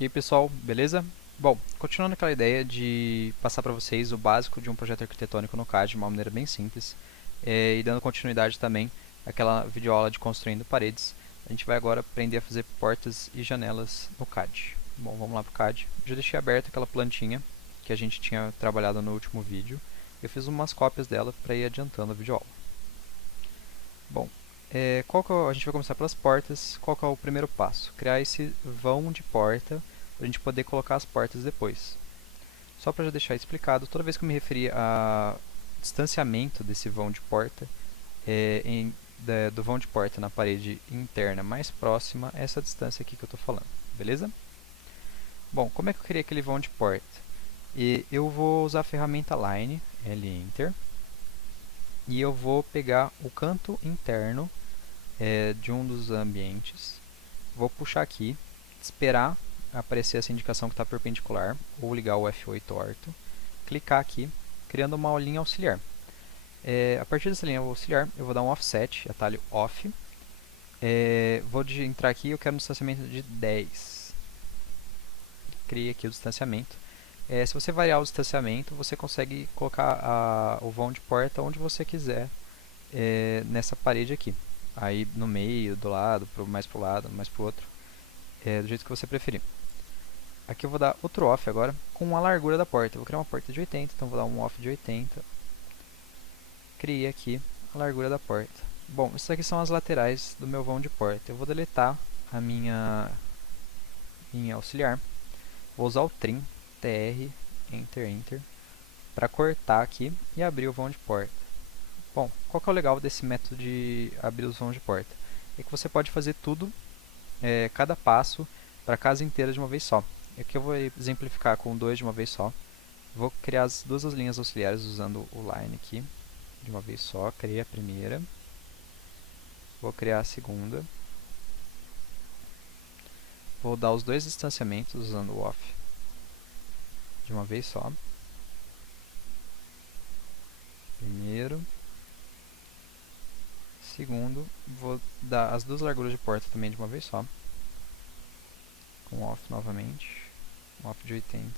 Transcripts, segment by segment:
E aí pessoal, beleza? Bom, continuando aquela ideia de passar para vocês o básico de um projeto arquitetônico no CAD de uma maneira bem simples e dando continuidade também àquela videoaula de construindo paredes, a gente vai agora aprender a fazer portas e janelas no CAD. Bom, vamos lá para o CAD. Já deixei aberta aquela plantinha que a gente tinha trabalhado no último vídeo. Eu fiz umas cópias dela para ir adiantando a videoaula. Bom, a gente vai começar pelas portas. Qual que é o primeiro passo? Criar esse vão de porta para a gente poder colocar as portas depois. Só para já deixar explicado, toda vez que eu me referir a distanciamento desse vão de porta, do vão de porta na parede interna mais próxima, é essa distância aqui que eu estou falando, beleza? Bom, como é que eu criei aquele vão de porta? Eu vou usar a ferramenta Line, Enter, e eu vou pegar o canto interno de um dos ambientes, vou puxar aqui, esperar aparecer essa indicação que está perpendicular, ou ligar o F8 orto, clicar aqui, criando uma linha auxiliar. A partir dessa linha auxiliar, eu vou dar um offset, atalho off, vou entrar aqui, eu quero um distanciamento de 10. Criei aqui o distanciamento. Se você variar o distanciamento, você consegue colocar o vão de porta onde você quiser nessa parede aqui. Aí no meio, do lado, mais para o lado, mais para o outro, do jeito que você preferir. Aqui eu vou dar outro off agora, com a largura da porta. Eu vou criar uma porta de 80, então vou dar um off de 80. Criei aqui a largura da porta. Bom, essas aqui são as laterais do meu vão de porta. Eu vou deletar a minha linha auxiliar. Vou usar o trim, TR, Enter, para cortar aqui e abrir o vão de porta. Bom, qual que é o legal desse método de abrir os vãos de porta? É que você pode fazer tudo, cada passo, para a casa inteira de uma vez só. Aqui eu vou exemplificar com dois de uma vez só. Vou criar as duas linhas auxiliares usando o line aqui, de uma vez só. Criei a primeira. Vou criar a segunda. Vou dar os dois distanciamentos usando o off, de uma vez só. Primeiro. Segundo. Vou dar as duas larguras de porta também de uma vez só. Com off novamente. Um off de 80.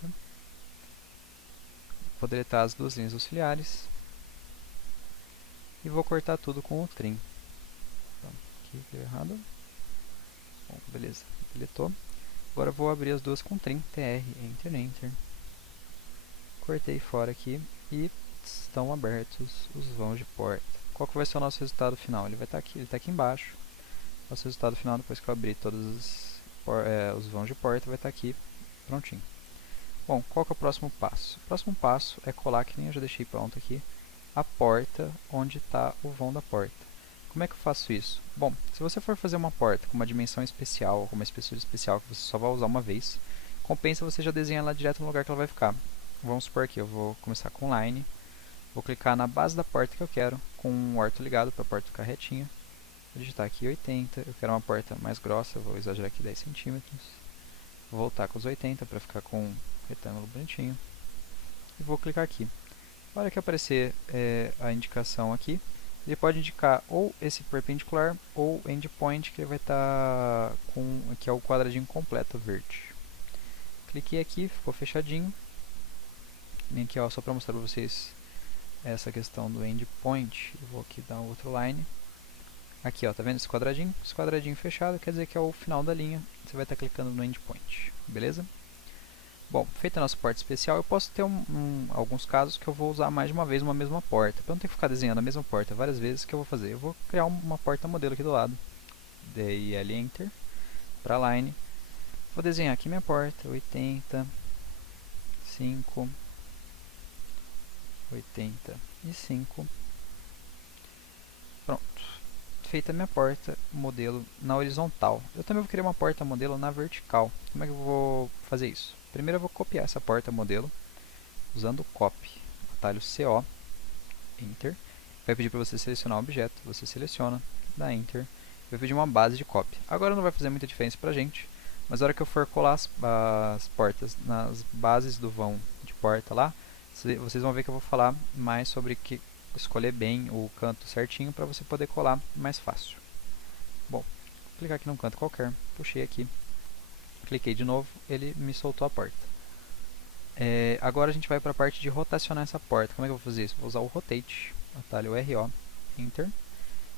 Vou deletar as duas linhas auxiliares. E vou cortar tudo com o trim. Aqui deu errado. Bom, beleza, deletou. Agora vou abrir as duas com trim, TR, Enter. Cortei fora aqui e estão abertos os vãos de porta. Qual que vai ser o nosso resultado final? Ele vai estar aqui, ele está aqui embaixo. Nosso resultado final, depois que eu abrir todos os vãos de porta, vai estar aqui prontinho. Bom, qual que é o próximo passo? O próximo passo é colar, que nem eu já deixei pronto aqui, a porta onde está o vão da porta. Como é que eu faço isso? Bom, se você for fazer uma porta com uma dimensão especial, ou com uma espessura especial que você só vai usar uma vez, compensa você já desenhar ela direto no lugar que ela vai ficar. Vamos supor que eu vou começar com line, vou clicar na base da porta que eu quero, com o orto ligado para a porta ficar retinha. Vou digitar aqui 80, eu quero uma porta mais grossa, vou exagerar aqui 10 centímetros. Vou voltar com os 80 para ficar com um retângulo bonitinho. E vou clicar aqui. Na hora que aparecer a indicação aqui, ele pode indicar ou esse perpendicular ou endpoint, que ele vai estar com aqui é o quadradinho completo verde. Cliquei aqui, ficou fechadinho. Vem aqui, ó, só para mostrar para vocês essa questão do endpoint. Eu vou aqui dar outro line. Aqui, ó, tá vendo esse quadradinho? Esse quadradinho fechado quer dizer que é o final da linha. Você vai estar clicando no endpoint, beleza? Bom, feita a nossa porta especial, eu posso ter alguns casos que eu vou usar mais de uma vez uma mesma porta. Para não ter que ficar desenhando a mesma porta várias vezes, o que eu vou fazer? Eu vou criar uma porta modelo aqui do lado. DIL Enter, para Line. Vou desenhar aqui minha porta, 80, 5, 85. Pronto. Feita a minha porta modelo na horizontal. Eu também vou criar uma porta modelo na vertical. Como é que eu vou fazer isso? Primeiro eu vou copiar essa porta modelo usando o copy, atalho CO, Enter. Vai pedir para você selecionar o objeto, você seleciona, dá Enter. Vai pedir uma base de copy. Agora não vai fazer muita diferença para a gente, mas na hora que eu for colar as portas nas bases do vão de porta lá, vocês vão ver que eu vou falar mais sobre escolher bem o canto certinho para você poder colar mais fácil. Bom, vou clicar aqui num canto qualquer, puxei aqui. Cliquei de novo, ele me soltou a porta. Agora a gente vai para a parte de rotacionar essa porta. Como é que eu vou fazer isso? Vou usar o Rotate, atalho RO, Enter.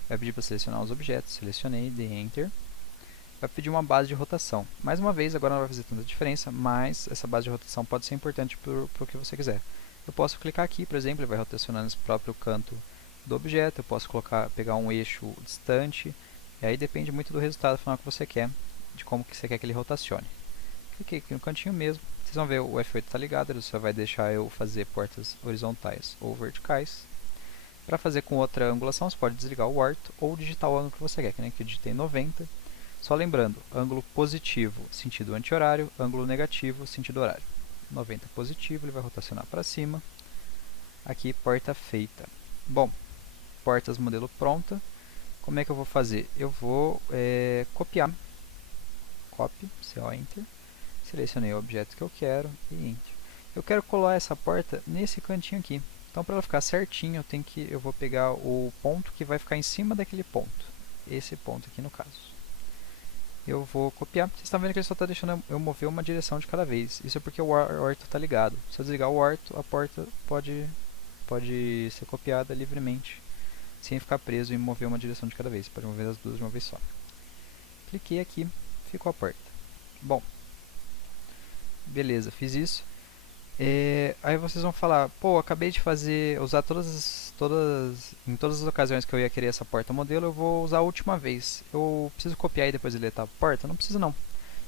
Vai pedir para selecionar os objetos, selecionei, dei Enter. Vai pedir uma base de rotação. Mais uma vez, agora não vai fazer tanta diferença, mas essa base de rotação pode ser importante para o que você quiser. Eu posso clicar aqui, por exemplo, ele vai rotacionar nesse próprio canto do objeto. Eu posso pegar um eixo distante, e aí depende muito do resultado final que você quer, de como que você quer que ele rotacione. Cliquei aqui no cantinho mesmo. Vocês vão ver o F8 está ligado, ele só vai deixar eu fazer portas horizontais ou verticais. Para fazer com outra angulação, você pode desligar o orto ou digitar o ângulo que você quer, que nem aqui eu digitei 90. Só lembrando, ângulo positivo, sentido anti-horário, ângulo negativo, sentido horário. 90 positivo, ele vai rotacionar para cima. Aqui, porta feita. Bom, portas modelo pronta. Como é que eu vou fazer? Eu vou copiar. Copy, CO Enter. Selecionei o objeto que eu quero e Enter. Eu quero colar essa porta nesse cantinho aqui. Então, para ela ficar certinho, eu vou pegar o ponto que vai ficar em cima daquele ponto. Esse ponto aqui no caso. Eu vou copiar. Vocês estão vendo que ele só está deixando eu mover uma direção de cada vez. Isso é porque o orto está ligado. Se eu desligar o orto, a porta pode ser copiada livremente, sem ficar preso e mover uma direção de cada vez. Você pode mover as duas de uma vez só. Cliquei aqui, ficou a porta. Bom, beleza, fiz isso. Aí vocês vão falar, pô, acabei de usar em todas as ocasiões que eu ia querer essa porta modelo, eu vou usar a última vez. Eu preciso copiar e depois deletar a porta? Não precisa não.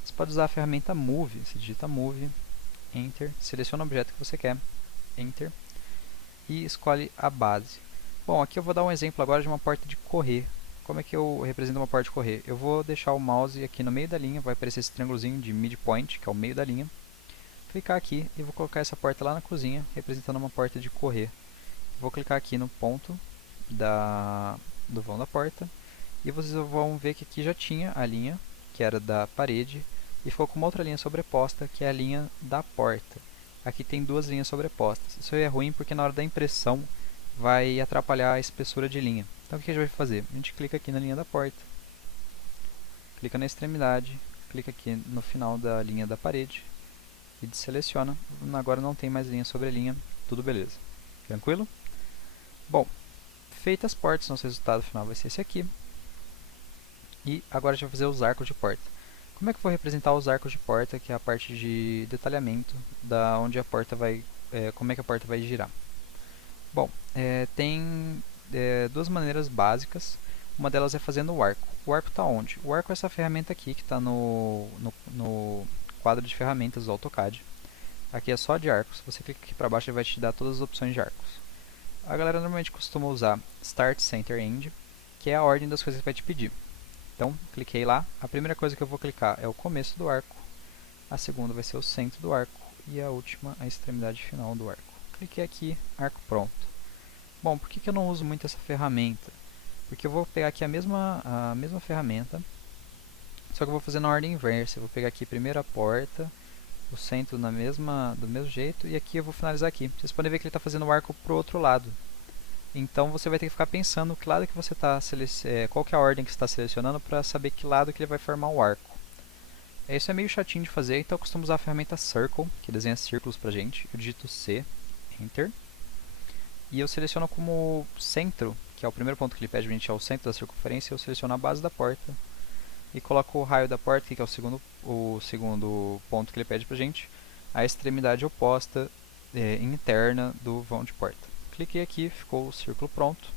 Você pode usar a ferramenta Move, você digita Move, Enter, seleciona o objeto que você quer, Enter, e escolhe a base. Bom, aqui eu vou dar um exemplo agora de uma porta de correr. Como é que eu represento uma porta de correr? Eu vou deixar o mouse aqui no meio da linha, vai aparecer esse triângulozinho de midpoint, que é o meio da linha. Clicar aqui e vou colocar essa porta lá na cozinha, representando uma porta de correr. Vou clicar aqui no ponto do vão da porta e vocês vão ver que aqui já tinha a linha, que era da parede, e ficou com uma outra linha sobreposta, que é a linha da porta. Aqui tem duas linhas sobrepostas. Isso aí é ruim porque na hora da impressão vai atrapalhar a espessura de linha. Então o que a gente vai fazer? A gente clica aqui na linha da porta, clica na extremidade, clica aqui no final da linha da parede, e deseleciona. Agora não tem mais linha sobre linha, tudo beleza. Tranquilo? Bom, feitas as portas, nosso resultado final vai ser esse aqui. E agora a gente vai fazer os arcos de porta. Como é que eu vou representar os arcos de porta, que é a parte de detalhamento, onde a porta vai, como é que a porta vai girar? Bom, tem duas maneiras básicas. Uma delas é fazendo o arco. O arco está onde? O arco é essa ferramenta aqui, que está no quadro de ferramentas do AutoCAD. Aqui é só de arcos. Se você clica aqui para baixo, ele vai te dar todas as opções de arcos. A galera normalmente costuma usar Start, Center, End, que é a ordem das coisas que vai te pedir. Então, cliquei lá. A primeira coisa que eu vou clicar é o começo do arco. A segunda vai ser o centro do arco. E a última, a extremidade final do arco. Cliquei aqui, arco pronto. Bom, por que eu não uso muito essa ferramenta? Porque eu vou pegar aqui a mesma ferramenta, só que eu vou fazer na ordem inversa. Eu vou pegar aqui primeiro a porta, o centro do mesmo jeito, e aqui eu vou finalizar aqui. Vocês podem ver que ele está fazendo o arco para o outro lado. Então você vai ter que ficar pensando que lado que você está qual que é a ordem que você está selecionando para saber que lado que ele vai formar o arco. Isso é meio chatinho de fazer, então eu costumo usar a ferramenta Circle, que desenha círculos pra gente. Eu digito C, Enter, e eu seleciono como centro, que é o primeiro ponto que ele pede pra gente, é o centro da circunferência. Eu seleciono a base da porta e coloco o raio da porta, que é o segundo ponto que ele pede pra gente, a extremidade oposta interna do vão de porta. Cliquei aqui, ficou o círculo pronto.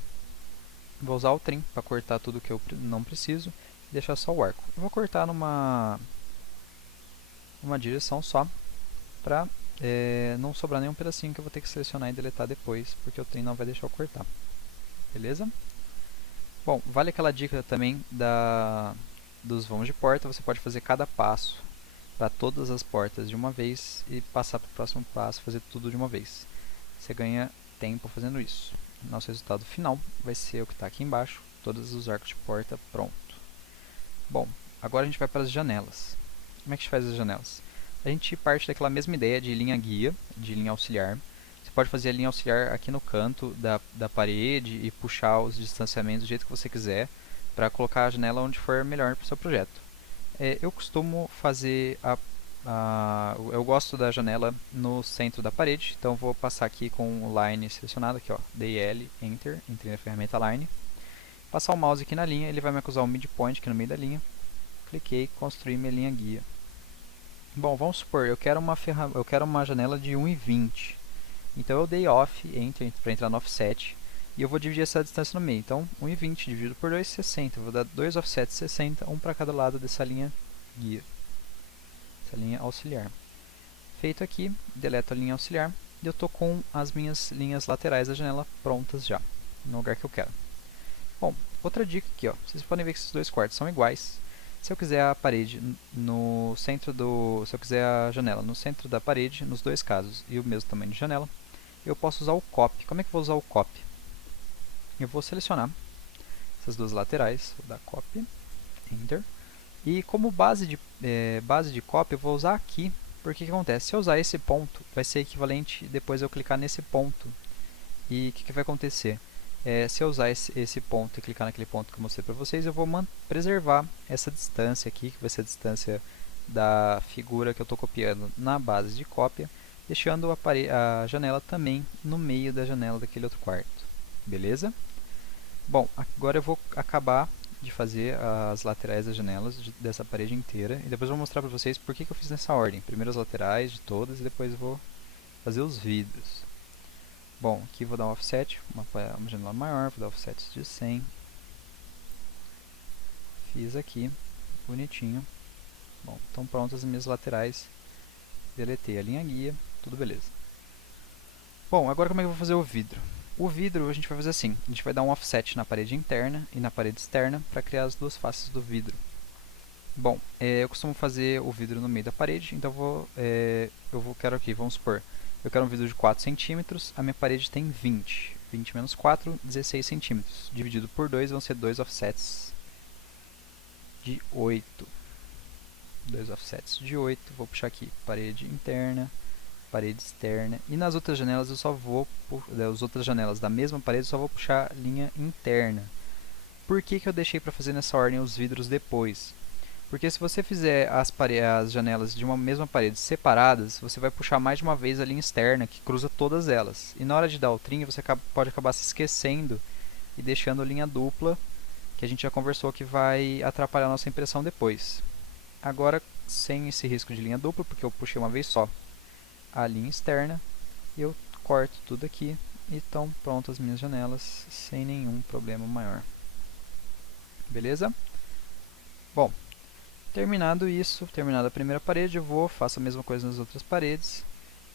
Vou usar o trim para cortar tudo que eu não preciso e deixar só o arco. Eu vou cortar numa direção só, para não sobrar nenhum pedacinho que eu vou ter que selecionar e deletar depois, porque o trim não vai deixar eu cortar. Beleza? Bom, vale aquela dica também dos vãos de porta. Você pode fazer cada passo para todas as portas de uma vez e passar para o próximo passo, fazer tudo de uma vez. Você ganha tempo fazendo isso. Nosso resultado final vai ser o que está aqui embaixo, todos os arcos de porta pronto. Bom, agora a gente vai para as janelas. Como é que a gente faz as janelas? A gente parte daquela mesma ideia de linha guia, de linha auxiliar. Você pode fazer a linha auxiliar aqui no canto da parede e puxar os distanciamentos do jeito que você quiser, para colocar a janela onde for melhor para o seu projeto. Eu costumo fazer eu gosto da janela no centro da parede, então vou passar aqui com o Line selecionado, aqui ó, DL, Enter, entrei na ferramenta Line. Passar o mouse aqui na linha, ele vai me acusar o midpoint aqui no meio da linha. Cliquei, construir minha linha guia. Bom, vamos supor, eu quero uma janela de 1,20. Então eu dei Off, Enter, para entrar no Offset. E eu vou dividir essa distância no meio. Então, 1,20 dividido por 2, 60. Eu vou dar 2 offsets 60, um para cada lado dessa linha guia. Essa linha auxiliar. Feito aqui, deleto a linha auxiliar. E eu estou com as minhas linhas laterais da janela prontas já, no lugar que eu quero. Bom, outra dica aqui, ó. Vocês podem ver que esses dois quartos são iguais. Se eu quiser a parede no centro se eu quiser a janela no centro da parede, nos dois casos, e o mesmo tamanho de janela, eu posso usar o copy. Como é que eu vou usar o copy? Eu vou selecionar essas duas laterais, vou dar copy, enter, e como base de copy eu vou usar aqui, porque o que acontece? Se eu usar esse ponto, vai ser equivalente depois eu clicar nesse ponto, e o que vai acontecer? Se eu usar esse ponto e clicar naquele ponto que eu mostrei para vocês, eu vou preservar essa distância aqui, que vai ser a distância da figura que eu estou copiando na base de cópia, deixando a janela também no meio da janela daquele outro quarto. Beleza? Bom, agora eu vou acabar de fazer as laterais das janelas dessa parede inteira, e depois eu vou mostrar para vocês por que eu fiz nessa ordem. Primeiro as laterais de todas, e depois eu vou fazer os vidros. Bom, aqui vou dar um offset, uma janela maior, vou dar offset de 100. Fiz aqui, bonitinho. Bom, estão prontas as minhas laterais. Deletei a linha guia, tudo beleza. Bom, agora como é que eu vou fazer o vidro? O vidro a gente vai fazer assim, a gente vai dar um offset na parede interna e na parede externa para criar as duas faces do vidro. Bom, eu costumo fazer o vidro no meio da parede, então quero aqui, vamos supor, eu quero um vidro de 4 centímetros, a minha parede tem 20. 20 menos 4, 16 centímetros. Dividido por 2 vão ser 2 offsets de 8. 2 offsets de 8, vou puxar aqui parede interna, parede externa. E nas outras janelas eu só vou, as outras janelas da mesma parede eu só vou puxar linha interna. Por que eu deixei para fazer nessa ordem os vidros depois? Porque se você fizer as janelas de uma mesma parede separadas, você vai puxar mais de uma vez a linha externa, que cruza todas elas. E na hora de dar o trim, você pode acabar se esquecendo e deixando a linha dupla, que a gente já conversou que vai atrapalhar a nossa impressão depois. Agora, sem esse risco de linha dupla, porque eu puxei uma vez só a linha externa, eu corto tudo aqui e estão prontas as minhas janelas sem nenhum problema maior. Beleza? Bom, terminado isso, terminada a primeira parede, faço a mesma coisa nas outras paredes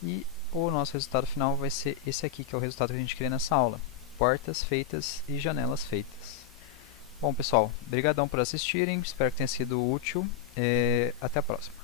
e o nosso resultado final vai ser esse aqui, que é o resultado que a gente queria nessa aula. Portas feitas e janelas feitas. Bom, pessoal, brigadão por assistirem, espero que tenha sido útil. Até a próxima.